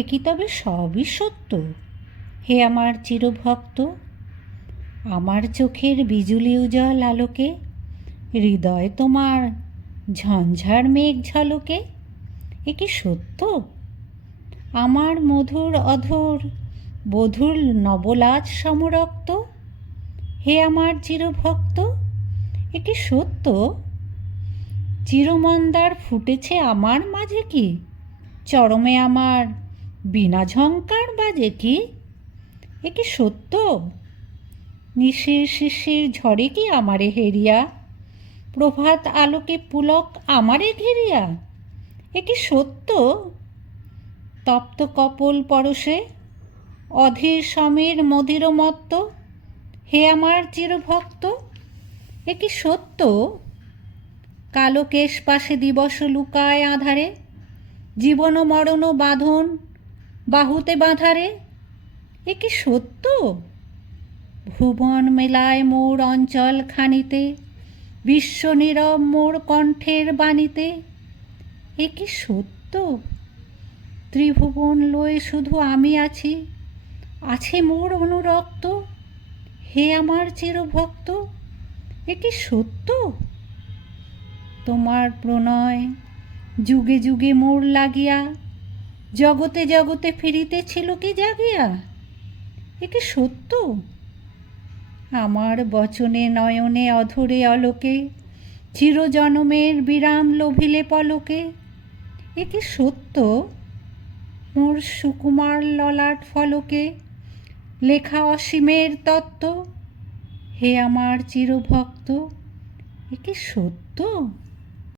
এ কি তবে সবই সত্য? হে আমার চিরভক্ত, আমার চোখের বিজুলি উজ্জ্বল আলোকে, হৃদয় তোমার ঝঞ্ঝার মেঘ ঝলকে, এ কি সত্য? আমার মধুর অধর বধূর নবলাজ সমরক্ত, হে আমার চিরভক্ত, এ কি সত্য? চিরমন্দার ফুটেছে আমার মাঝে কি, চরমে আমার বীণা ঝঙ্কার বাজে কি, এ কি সত্য? নিশির শিশির ঝড়ে কি আমারে হেরিয়া, প্রভাত আলোকে পুলক আমারে ঘেরিয়া, এ কি সত্য? তপ্ত কপোল পরশে অধীর সমীর মদির মত্ত, হে আমার চিরভক্ত, এ কি সত্য? কালো কেশ পাশে দিবস লুকায় আধারে, জীবন মরণ বাঁধন বাহুতে বাঁধারে, এ কি সত্য? ভুবন মেলায় মোর অঞ্চল খানিতে, বিশ্ব নীরব মোর কণ্ঠের বাণীতে, এ কি সত্য? ত্রিভুবন লয়ে শুধু আমি আছি, আছে মোর অনুরক্ত, হে আমার চিরভক্ত, এ কি সত্য? তোমার প্রণয় যুগে যুগে মোর লাগিয়া, জগতে জগতে ফিরিতেছিল কি জাগিয়া, এ কি সত্য? আমার বচনে নয়নে অধরে অলোকে, চিরজনমের বিরাম লোভিলে পলকে, এ কি সত্য? মোর সুকুমার ললাট ফলকে লেখা অসীমের তত্ত্ব, হে আমার চিরভক্ত, এ কি সত্য?